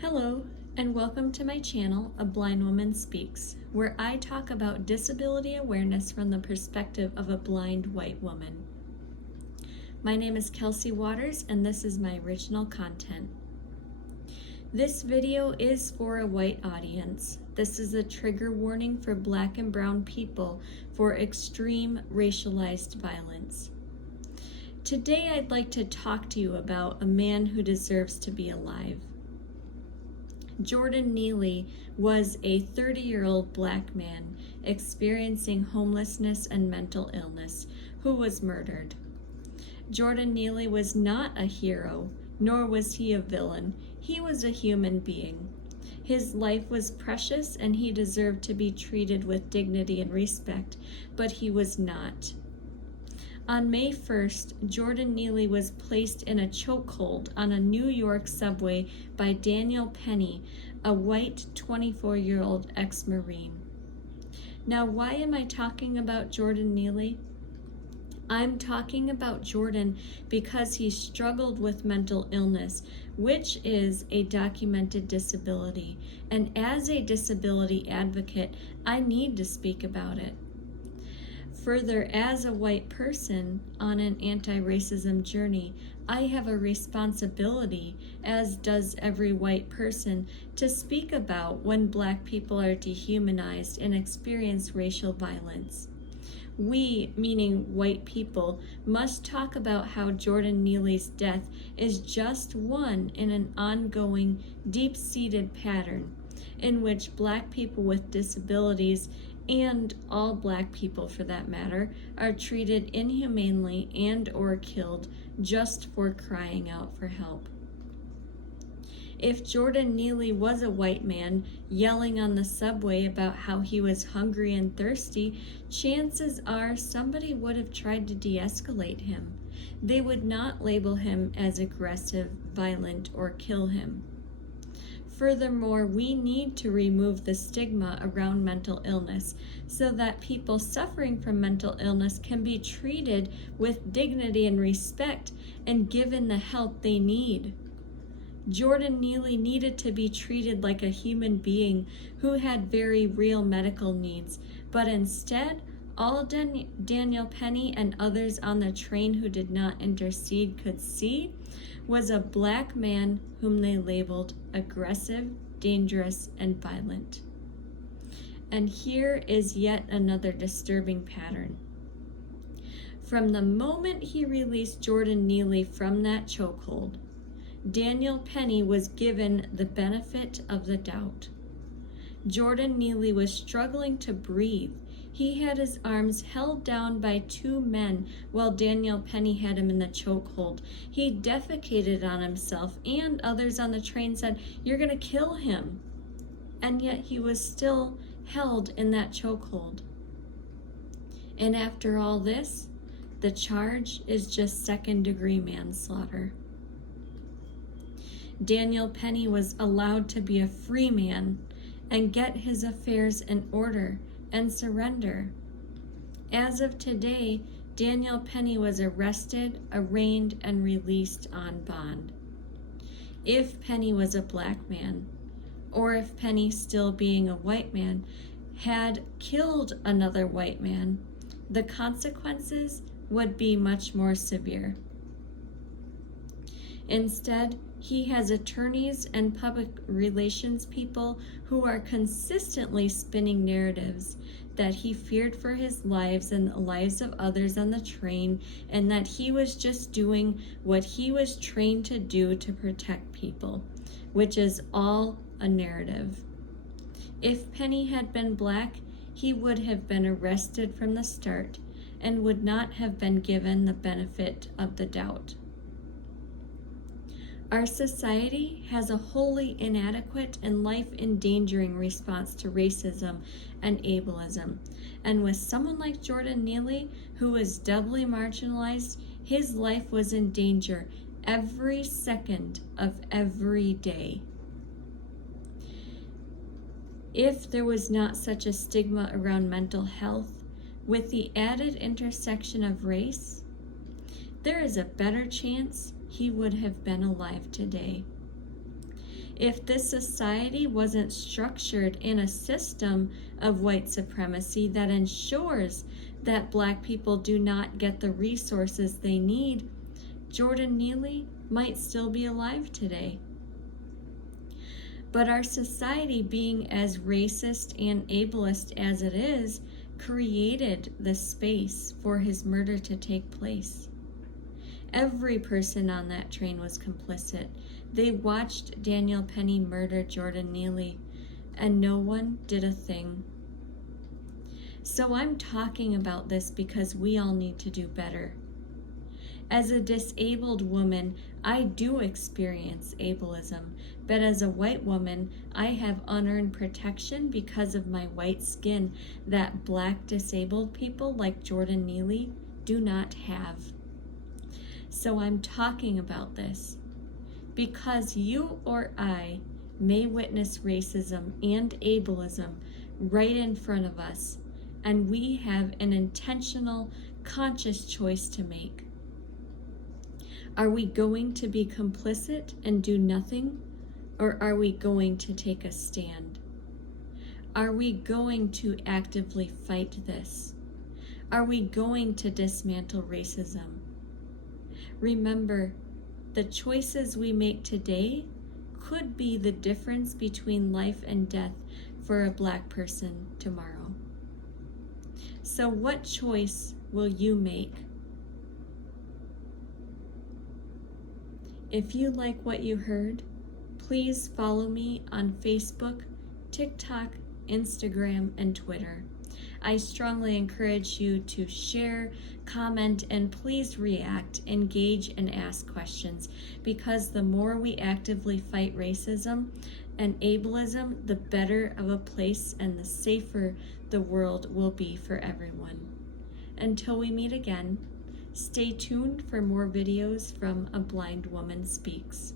Hello, and welcome to my channel, A Blind Woman Speaks, where I talk about disability awareness from the perspective of a blind white woman. My name is Kelsey Waters, and this is my original content. This video is for a white audience. This is a trigger warning for Black and brown people for extreme racialized violence. Today I'd like to talk to you about a man who deserves to be alive. Jordan Neely was a 30-year-old Black man experiencing homelessness and mental illness who was murdered. Jordan Neely was not a hero, nor was he a villain. He was a human being. His life was precious and he deserved to be treated with dignity and respect, but he was not. On May 1st, Jordan Neely was placed in a chokehold on a New York subway by Daniel Penny, a white 24-year-old ex-Marine. Now, why am I talking about Jordan Neely? I'm talking about Jordan because he struggled with mental illness, which is a documented disability. And as a disability advocate, I need to speak about it. Further, as a white person on an anti-racism journey, I have a responsibility, as does every white person, to speak about when Black people are dehumanized and experience racial violence. We, meaning white people, must talk about how Jordan Neely's death is just one in an ongoing, deep-seated pattern in which Black people with disabilities, and all Black people for that matter, are treated inhumanely and or killed just for crying out for help. If Jordan Neely was a white man yelling on the subway about how he was hungry and thirsty, chances are somebody would have tried to de-escalate him. They would not label him as aggressive, violent, or kill him. Furthermore, we need to remove the stigma around mental illness so that people suffering from mental illness can be treated with dignity and respect and given the help they need. Jordan Neely needed to be treated like a human being who had very real medical needs, but instead, all Daniel Penny and others on the train who did not intercede could see was a Black man whom they labeled aggressive, dangerous, and violent. And here is yet another disturbing pattern. From the moment he released Jordan Neely from that chokehold, Daniel Penny was given the benefit of the doubt. Jordan Neely was struggling to breathe. He had his arms held down by two men while Daniel Penny had him in the chokehold. He defecated on himself, and others on the train said, "You're going to kill him." And yet he was still held in that chokehold. And after all this, the charge is just second-degree manslaughter. Daniel Penny was allowed to be a free man and get his affairs in order and surrender. As of today, Daniel Penny was arrested, arraigned, and released on bond. If Penny was a Black man, or if Penny, still being a white man, had killed another white man, the consequences would be much more severe. Instead, he has attorneys and public relations people who are consistently spinning narratives that he feared for his lives and the lives of others on the train, and that he was just doing what he was trained to do to protect people, which is all a narrative. If Penny had been Black, he would have been arrested from the start and would not have been given the benefit of the doubt. Our society has a wholly inadequate and life-endangering response to racism and ableism. And with someone like Jordan Neely, who was doubly marginalized, his life was in danger every second of every day. If there was not such a stigma around mental health, with the added intersection of race, there is a better chance he would have been alive today. If this society wasn't structured in a system of white supremacy that ensures that black people do not get the resources they need, Jordan Neely might still be alive today. But our society, being as racist and ableist as it is, created the space for his murder to take place. Every person on that train was complicit. They watched Daniel Penny murder Jordan Neely, and no one did a thing. So I'm talking about this because we all need to do better. As a disabled woman, I do experience ableism, but as a white woman, I have unearned protection because of my white skin that black disabled people like Jordan Neely do not have. So I'm talking about this because you or I may witness racism and ableism right in front of us, and we have an intentional, conscious choice to make. Are we going to be complicit and do nothing, or are we going to take a stand? Are we going to actively fight this? Are we going to dismantle racism? Remember, the choices we make today could be the difference between life and death for a black person tomorrow. So what choice will you make? If you like what you heard, please follow me on Facebook, TikTok, Instagram, and Twitter. I strongly encourage you to share, comment, and please react, engage, and ask questions, because the more we actively fight racism and ableism, the better of a place and the safer the world will be for everyone. Until we meet again, stay tuned for more videos from A Blind Woman Speaks.